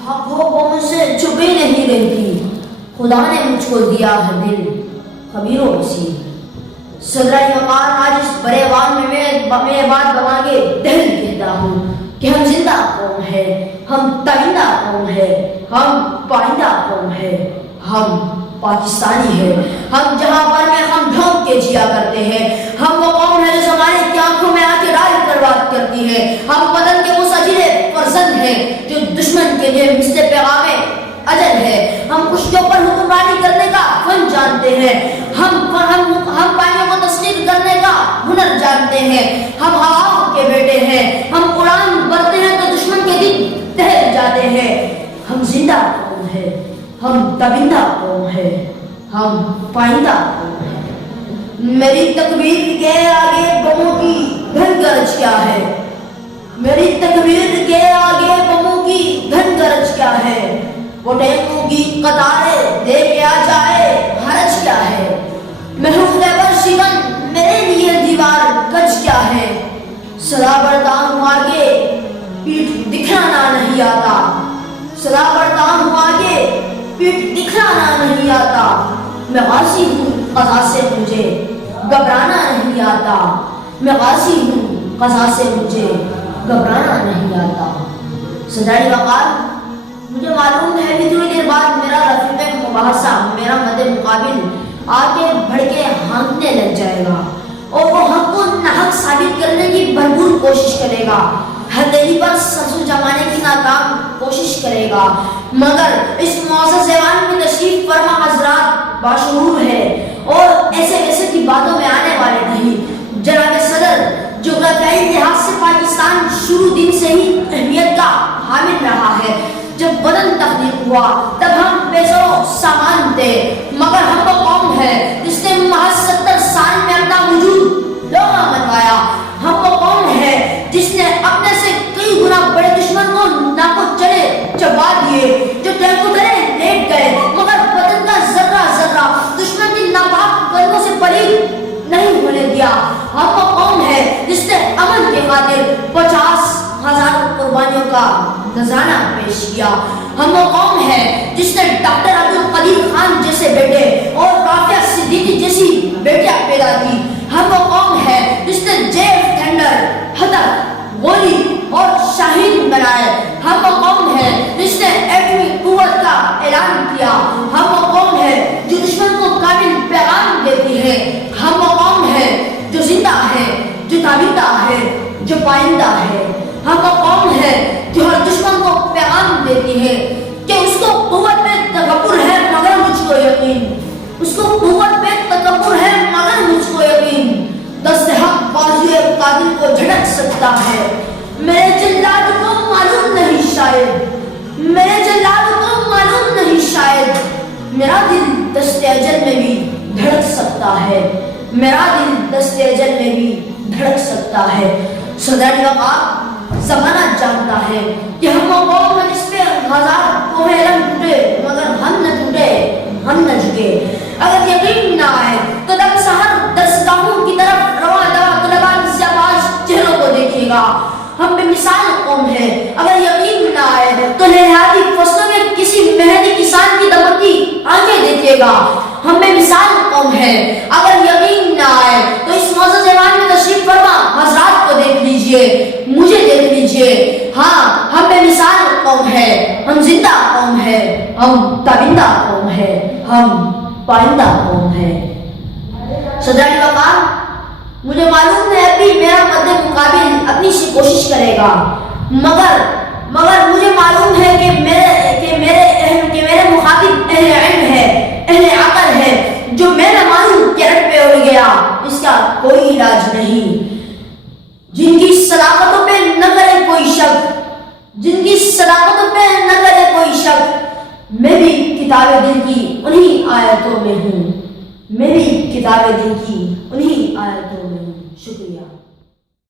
حقوں سے چھپی نہیں رہتی، خدا نے مجھ کو دیا ہے دل خبیر و بصیر۔ صدر وقار آج اس بڑے وان میں میں بات بمانگے دل کہتا ہوں کہ ہم زندہ قوم ہے، ہم تابندہ قوم ہے، ہم پائندہ قوم ہے، ہم پاکستانی ہے۔ ہم جہاں پر میں ہم ڈھونک کے جیا کرتے ہیں، ہم وہ قوم ہے جو ہماری آنکھوں میں آ کے رائے کربات کرتی ہے۔ ہم وطن کے اس اجلے فرزند ہیں جو دشمن کے لیے مثل پیغام اجل ہے۔ ہم کشتیوں پر حکمرانی کرنے کا فن جانتے ہیں، ہم پانیوں کو تسخیر کرنے کا ہنر جانتے ہیں۔ ہم ہواؤں کے بیٹے ہیں، ہم قرآن پڑھتے ہیں تو دشمن کے دل دہل جاتے ہیں۔ ہم زندہ قوم ہے، ہم تابندہ قوم ہے، ہم پائندہ قوم ہے۔ میری تکبیر کے آگے بموں کی گھن گرج کیا ہے؟ میری تکبیر کے آگے بموں کی گھن گرج کیا ہے؟ وہ ٹینکوں کی قطاریں دے کے آ جائے حرج کیا ہے؟ محروف خیبر شکن میرے لیے دیوار گج کیا ہے؟ صدا بڑھتا ہوں آگے پیٹھ دکھلانا نہیں آتا، صدا بڑھتا ہوں آگے پیٹھ دکھلانا نہیں آتا۔ میں غازی ہوں قضا سے مجھے گھبرانا نہیں آتا، میں غازی ہوں قضا سے مجھے گھبرانا نہیں آتا۔ صدر وقار مجھے معلوم ہے کہ تھوڑی دیر بعد میرا رفیق مباحثہ، میرا مد مقابل آ کے بڑھ کے ہانکنے لگ جائے گا اور وہ حق کو ناحق ثابت کرنے کی بھرپور کوشش کرے گا، ہتھیلی پر سرسو جمانے کی ناکام کوشش کرے گا۔ مگر اس معزز ایوان میں تشریف فرما حضرات باشعور ہے اور ایسے کی باتوں میں آنے والے نہیں۔ جناب صدر، جغرافیائی لحاظ سے پاکستان شروع دن سے ہی اہمیت کا حامل رہا ہے۔ جب وطن تخلیق ہوا تب ہم پیسوں سامان تھے، مگر ہم وہ قوم ہے جس نے محض 70 سال میں اپنا وجود لوہا منوایا۔ ہم وہ قوم ہے جس نے اپنے سے کئی گنا بڑے دشمن کو ناکو چلے چبا دیے، جو ٹینکوں تلے لیٹ گئے مگر وطن کا ذرہ ذرہ دشمن کی ناپاک قدموں سے پلید نہیں ہونے دیا۔ ہم وہ قوم ہے جس نے امن کے خاطر 50,000 قربانیوں کا نذرانہ پیش کیا۔ ہم وہ قوم ہے جس نے ڈاکٹر عبدالقدیر خان جیسے بیٹے اور رافعہ صدیقی جیسی بیٹیاں پیدا کی۔ ہم وہ قوم ہے جس نے جیف تھنڈر، ہدف، گولی اور شاہین بنائے۔ ہم وہ قوم ہے جس نے ایٹمی قوت کا اعلان کیا۔ ہم وہ قوم ہے جو دشمن کو کامل پیغام دیتی ہے۔ ہم وہ قوم ہے جو زندہ ہے، جو تابندہ ہے، جو پائندہ ہے۔ ہم وہ قوم ہے جو ہر دشمن کو پیغام دیتی ہے کہ اس کو قوت میں تکبر ہے مگر مجھ کو یقین، اس کو قوت میں تکبر ہے مگر مجھ کو یقین، دست حق بازوئے قاتل کو جھٹک سکتا ہے۔ میرے جلاد کو معلوم نہیں شاید، میرے جلاد کو معلوم نہیں شاید، میرا دل دست اجل میں بھی دھڑک سکتا ہے، میرا دل دست اجل میں بھی دھڑک سکتا ہے۔ صدر وقار زمانہ جانتا ہے کہ ہم وہ قوم ہیں جس پہ 1000 کوہ علم ٹوٹے مگر ہم نہ ٹوٹے، ہم نہ جھکے۔ اگر یقین نہ آئے تو دم سحر درسگاہوں کی طرف رواں دواں طلباء سیاباز چہروں کو دیکھے گا۔ ہم بے مثال قوم ہے۔ اگر یقین نہ آئے تو لہراتی فصلوں میں کسی مہدی کسان کی دمکتی آنکھیں دیکھے گا۔ ہم بے مثال قوم ہے۔ اگر یقین نہ آئے تو اس معزز ایوان میں تشریف فرما حضرات کو دیکھ لیجئے، مجھے دیکھ لیجئے۔ ہاں، ہم بے مثال قوم ہے، ہم زندہ قوم ہے، ہم تابندہ قوم ہے، ہم پائندہ قوم ہے۔ صدر وقار مجھے معلوم ہے ابھی میرا مد مقابل اپنی سی کوشش کرے گا، مگر مجھے معلوم ہے کہ میرے مخاطب اہل علم ہے، اہل عقل ہے۔ جو میں نہ مانوں کہ رٹ پہ اڑ گیا اس کا کوئی علاج نہیں۔ جن کی صداقتوں پہ نہ کرے کوئی شک، جن کی صداقتوں پہ نہ کرے کوئی شک، میں بھی کتاب دل کی انہی آیتوں میں ہوں، میں بھی کتاب دل کی انہی آیتوں میں ہوں۔ شکریہ۔